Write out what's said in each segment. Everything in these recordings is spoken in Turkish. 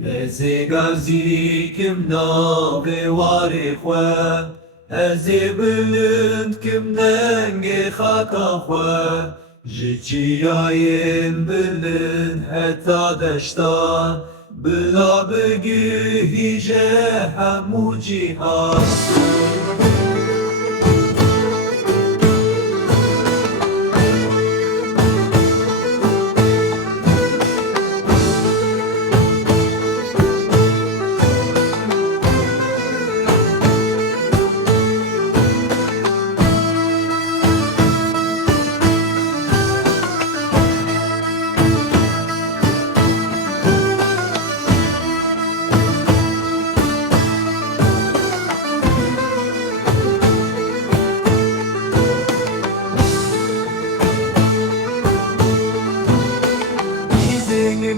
Ezi gavzi kim navê warê xwe, Ez ê bilind kim dengê xaka xwe. Ji çiyayên bilind heta deştan, Bila bigihîje hemû cîhan.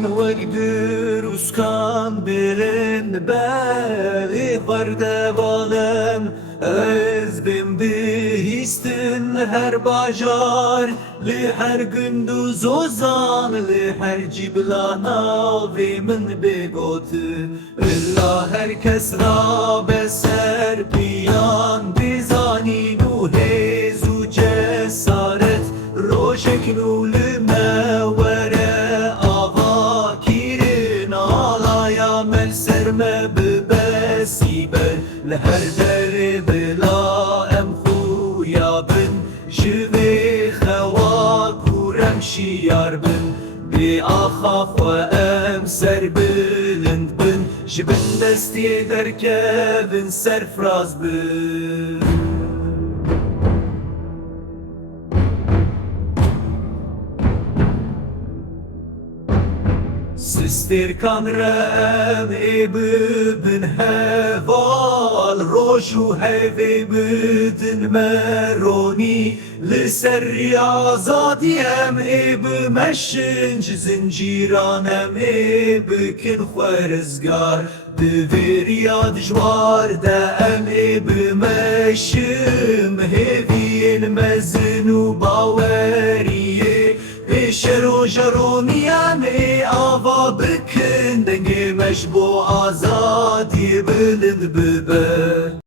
Wegdir uskan birin beri bardevalem Ez bim bihistin her bajar Li her gündüz ozan li her ciblana Ve min begotin İlla herkes ra beser piyan Bizani nu hezu cesaret Roşek nu lime serme bibesibe Leher deri bila em xuya bin Jivi xewa kurem şiyar bin Bi axaf ve em ser bilind bin Jibin desti derkevin serfraz bin Sistir kanrem ebibin heval Roşu hevi bidin meroni Liseri azadiyem ebi meşinç Zinciranem ebi kin xwerezgar Divir ya dijwar da em ebi meşim Hevin mezinu baweriye Şero jaroniyan ava bikin Dengê meş bo azadî bilind bibe